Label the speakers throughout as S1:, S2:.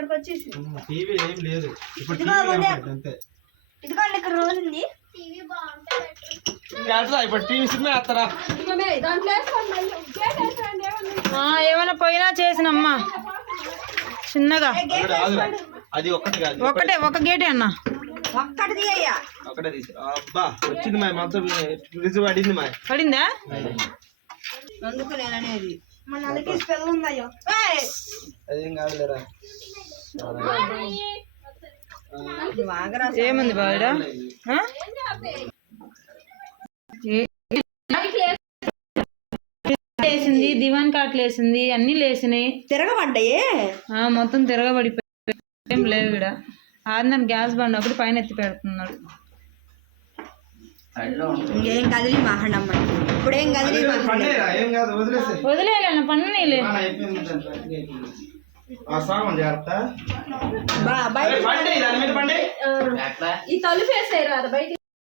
S1: ఇక్కడికి వచ్చేసి
S2: టీవీ ఏం లేదు ఇప్పుడు అంతే.
S1: ఇదిగోండి ఇక్కడ రోల్ ఉంది.
S3: ఏమైనా పోయినా చేసినమ్మా చిన్నగా
S2: అది ఒక్కటి కాదు,
S3: ఒకటే ఒక గేటే అన్న.
S1: ఒక్కటి తీయ్యా
S2: ఒకటే తీసి. అబ్బా వచ్చింది మా మొత్తం ఫ్రిడ్జ్ పడింది మా
S3: పడిందా?
S1: అందుకు నేను అనేది మన నల్లకి స్పెల్ ఉందయ్యో.
S2: అదేం కాదులేరా.
S3: ఏముంది బావిడ? లేసింది, దివాన్ కాట్లు వేసింది, అన్ని లేసినాయి,
S1: తిరగబడ్డాయి.
S3: మొత్తం తిరగబడిపోయి ఏం లేవు ఇక్కడ. ఆదిన గ్యాస్ బండ్ ఒకటి పైన ఎత్తి పెడుతున్నాడు.
S1: ఇంకేం కదిలి మాహండమ్మ ఇప్పుడేం కదిలి
S3: వదిలేయాలన్న పన్నీలే.
S1: ఈ తలుపు వేసేయరా బయట.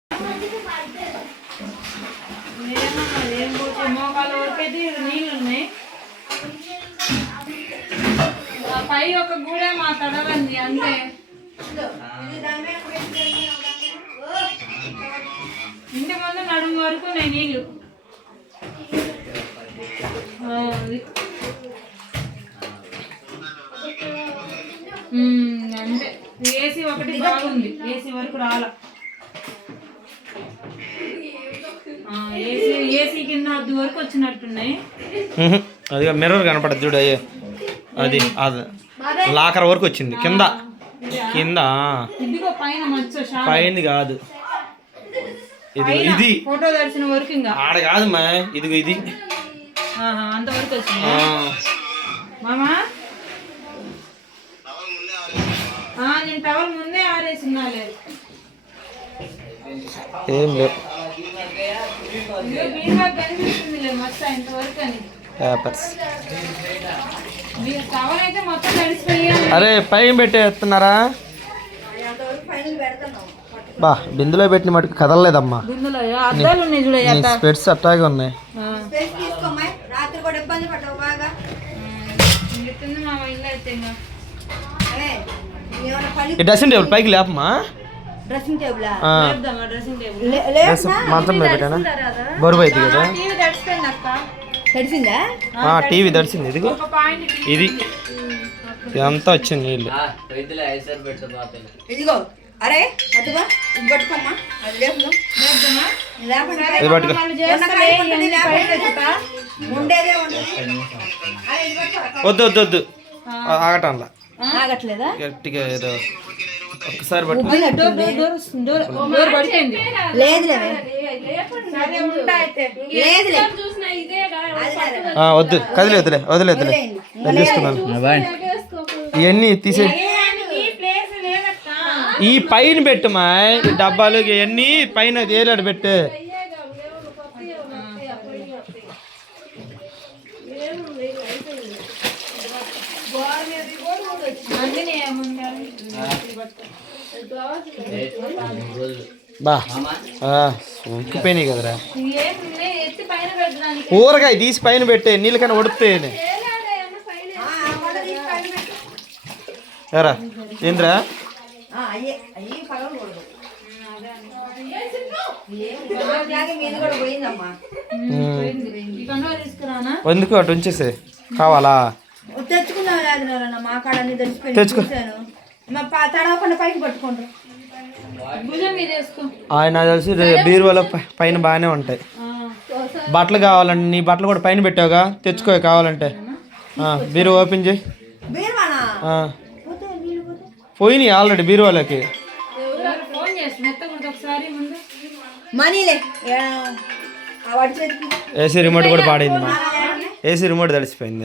S3: ఏం పోతే మోకాల వరకైతే నీళ్ళు ఉన్నాయి. పై ఒక గూడే మా తడవంది అంతే. ఇంటి ముందు నడుము వరకు నేను నీళ్ళు అంతే. ఏసీ ఒకటి బాగుంది, ఏసీ వరకు రాల. ఏసీ కింద అది వరకు వచ్చినట్టున్నాయి.
S2: అది మిర్రర్ కనపడదు చూడు, అది లాకర్ వరకు వచ్చింది కింద కింద.
S3: ఇదిగో పైన మచ్చ
S2: పైంది కాదు, ఇది ఇది
S3: ఫోటో దర్శనం వరకు ఇంకా
S2: ఆడ కాదు మా, ఇదిగో ఇది
S3: అంతవరకు వచ్చింది. మామా నేను టవల్ ముందే ఆరేసినా. లేదు
S2: ఏం లేదు,
S3: కనిపిస్తుంది మచ్చ ఇంతవరకు అని.
S2: పేపర్స్
S3: టవల్ అయితే మొత్తం తడిసిపోయి.
S2: అరే పైన పెట్టేస్తున్నారా? బా బిందులో పెట్టిన మటుకు కదలలేదమ్మా.
S3: అద్దాలు ఉన్నాయి చూడ,
S2: స్పెట్స్ అట్టాగే ఉన్నాయి. డ్రెస్సింగ్ టేబుల్ పైకి లేపమ్మా.
S1: డ్రెస్సింగ్ టేబుల్
S2: మంచం మీద పెట్టానా? బరువు అయితే కదా.
S1: తడిసిందా?
S2: టీవీ తడిసింది. ఇదిగో ఇది ఎంత వచ్చింది నీళ్ళు.
S1: ఇదిగో అరే అటుగా ఇది పట్టుకోమ్మా. అది లేపుదాం.
S2: వద్దు వద్దు వద్దు ఆగటంలా.
S1: ఆగట్లేదా?
S2: గట్టిగా ఏదో ఒక్కసారి పట్టు. వద్దు కదిలే వదిలే వదిలే వదిలే తీసుకున్నాను. ఇవన్నీ తీసే ఈ పైన పెట్టుమా, ఈ డబ్బాలు ఇవన్నీ పైన ఏలాడు పెట్టు. బా ఉక్కిపోయినాయి కదరా. ఊరగాయ తీసి పైన పెట్టే, నీళ్ళు కానీ ఉడుతాయి. ఎరా ఏంద్రా ఎందుకు అటు ఉంచేసే కావాలా? తెచ్చుకో. ఆయన తెలిసి బీరువాలో పైన బాగానే ఉంటాయి. బట్టలు కావాలంటే నీ బట్టలు కూడా పైన పెట్టావుగా, తెచ్చుకో కావాలంటే. బీరువా ఓపెన్ చేయి. పోయినాయి ఆల్రెడీ బీరువాలోకి. ఏసీ రిమోట్ కూడా పాడైంది మా. ఏసీ రిమోట్ తడిసిపోయింది.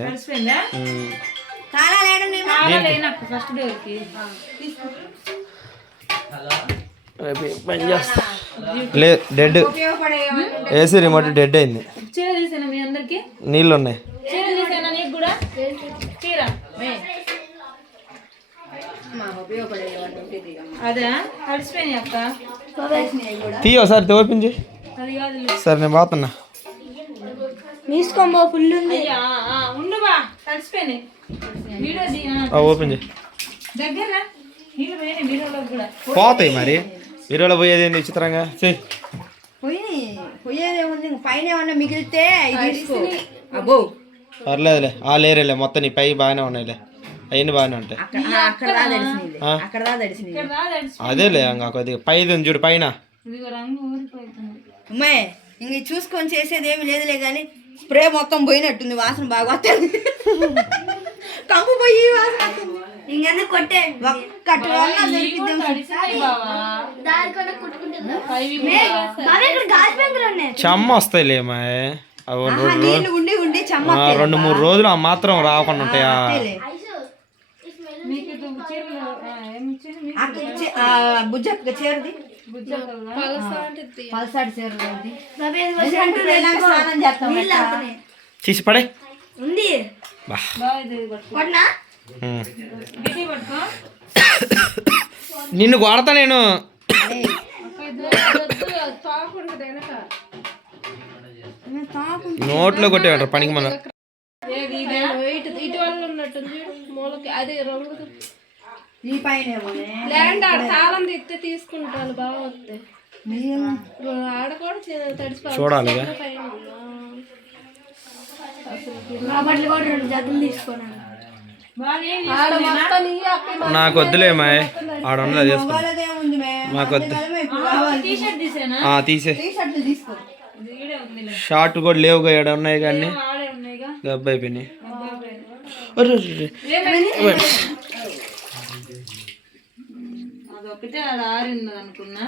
S2: లేదు డెడ్. ఏసీ రిమోట్ డెడ్ అయింది. నీళ్ళు ఉన్నాయి. తీయ ఒకసారి ఓపెన్. సరే నేను పోతున్నా.
S1: తీసుకోమో ఫుల్ ఉంది.
S3: ఓపెన్ చేయి. దగ్గర నీళ్ళు పోయినాయి బీరువాలోకి కూడా.
S2: పోతాయి మరి బీరువాలో పోయేది ఏంది విచిత్రంగా చెయ్యి.
S1: పోయేదేముంది పైన ఏమన్నా మిగిలితే ఇది తీసుకో. అబ్బో
S2: పర్లేదులే ఆ లేరేలే మొత్తం నీ పై బాగానే ఉన్నాయిలే అవన్నీ బాగానే ఉంటాయి
S1: అక్కడ దా తడిసినాయి, అక్కడ దా తడిసినాయి.
S3: ఇక్కడ రా తడిసి.
S2: అదేలే ఇంకా కొద్దిగా పైది ఉంది చూడు పైన
S3: ఇదిగో రంగు ఊరిపోతుంది.
S1: అమ్మాయి ఇంక చూసుకొని చేసేది ఏమి లేదులే కానీ స్ప్రే మొత్తం పోయినట్టుంది, వాసన బాగా వస్తుంది. కంపు పోయి వాసన వస్తుంది. ఇంకెందుకు కొట్టే ఒక్కటి వల్ల దొరికిద్దాం.
S3: తడిసినాయి బావా. పైవి
S2: చెమ్మ వస్తాయిలేమా అవి
S1: నీళ్ళు ఉండి ఉండి చెమ్మ
S2: 2-3 రోజులు ఆ మాత్రం రాకుండా ఉంటాయా
S3: మీకు ఇది చీరలు ఏమి ఇచ్చింది మీకు?
S1: బుజ్జక్క చేరుది
S3: బుజ్జాలు
S1: పలసాటి చేరుది స్నానం చేస్తాం.
S2: తీసి పడే
S1: ఉంది
S2: బా
S3: బాగా ఇది పట్టుకో. గిటి పట్టుకో.
S2: నిన్ను కొడతా నేను నోట్లో కొట్టేవాడు పనికి మన
S3: ఏది ఇదా?
S1: ఈ పైన
S2: చూడాలిగా
S3: బాగా ఏం చేస్తున్నావు?
S2: నాకు వద్దులేమా ఆడ ఉన్నది చేసుకుంటా నాకు వద్దు
S3: టీ-షర్ట్ తీసేనా?
S2: తీసే
S1: షర్ట్లు తీసుకో.
S3: ఇది ఈడే ఉందిలే.
S2: షార్ట్ కూడా లేవుగా ఏడ ఉన్నాయి కానీ
S3: ఆడే ఉన్నాయిగా.
S2: గబ్బు అయిపోయినాయి
S3: అదొకటే అది ఆరింది అనుకున్నా.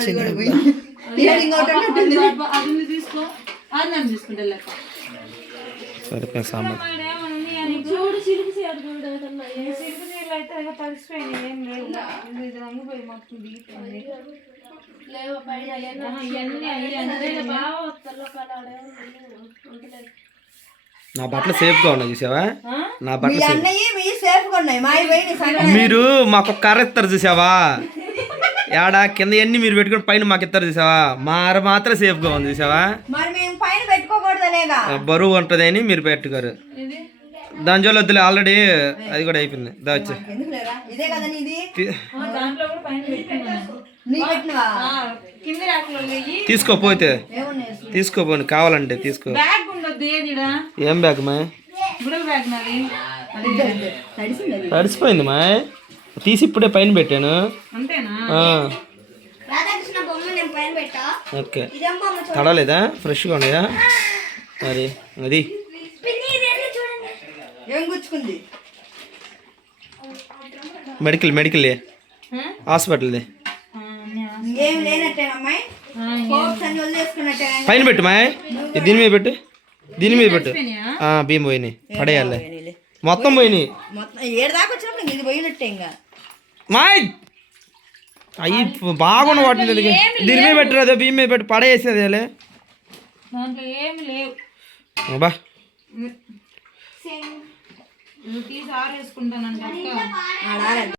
S3: అది తీసుకో. అది నన్ను తీసుకుంటే లెక్క.
S2: సరిపోయి సామాన్
S3: చూడు సిలుకు చీర చూడు. సిలుకు చీరలు అయితే ఏదో తడిసిపోయినాయి, ఏం లేవు. ఇది రంగుపోయి మొత్తం దిగుతుంది.
S2: నా బట్టలు సేఫ్గా ఉన్నాయి చూసావా నా బట్టలు
S1: అన్నయ్య మీ సేఫ్ గా ఉన్నాయి, మా
S2: మీరు మాకు ఒక కర్ర ఇస్తారు చూసావా ఏడా కింద ఎన్ని మీరు పెట్టుకుని పైన మాకు ఇస్తారు చూసావా మార మాత్రం సేఫ్గా ఉంది చూసావా
S1: మరి మేము పైన పెట్టుకోకూడదనేగా.
S2: బరువు ఉంటుంది అని మీరు పెట్టుకోరు దాని జోలు వద్దులే ఆల్రెడీ అది కూడా అయిపోయింది దాచి
S1: ఇదే కదా నీది,
S3: దాంట్లో కూడా పైన పెట్టుకున్నాను.
S1: నీ పెట్టినవా?
S3: కింద రాకలో
S2: తీసుకోపోతే తీసుకోపోను కావాలంటే తీసుకో.
S3: బ్యాగ్ ఉండొద్దు ఏదిడా.
S2: ఏం బ్యాగ్ మా
S3: బుడల బ్యాగ్ నాది.
S2: తడిసిపోయింది మా తీసి ఇప్పుడే పైన పెట్టాను
S3: అంతేనా?
S1: రాధాకృష్ణ బొమ్మ నేను పైన పెట్టా.
S2: ఓకే తడలేదా ఫ్రెష్గా ఉన్నాయా మరి అది
S1: ఏం గుచ్చుకుంది?
S2: మెడికల్ హాస్పిటల్ది
S1: ఏం లేనట్టే అమ్మాయి, హోప్స్ అన్ని వదిలేసుకున్నట్టే.
S2: పైన పెట్టు మా దీని మీద పెట్టు దీని మీద పెట్టు బియ్యం పోయినాయి పడేయాలి మొత్తం పోయినాయి
S1: మొత్తం ఏడు దాకా వచ్చినప్పుడు ఇది పోయినట్టే. ఇంకా
S2: మాయ్ అయ్యి బాగున్న వాటిని దీని మీద పెట్టరు అదే బియ్యం మీద పెట్టి పడేసేది
S3: దాంట్లో ఏమి లేవు.
S2: బా
S3: తీసి ఆరేసుకుంటానంటే అక్క.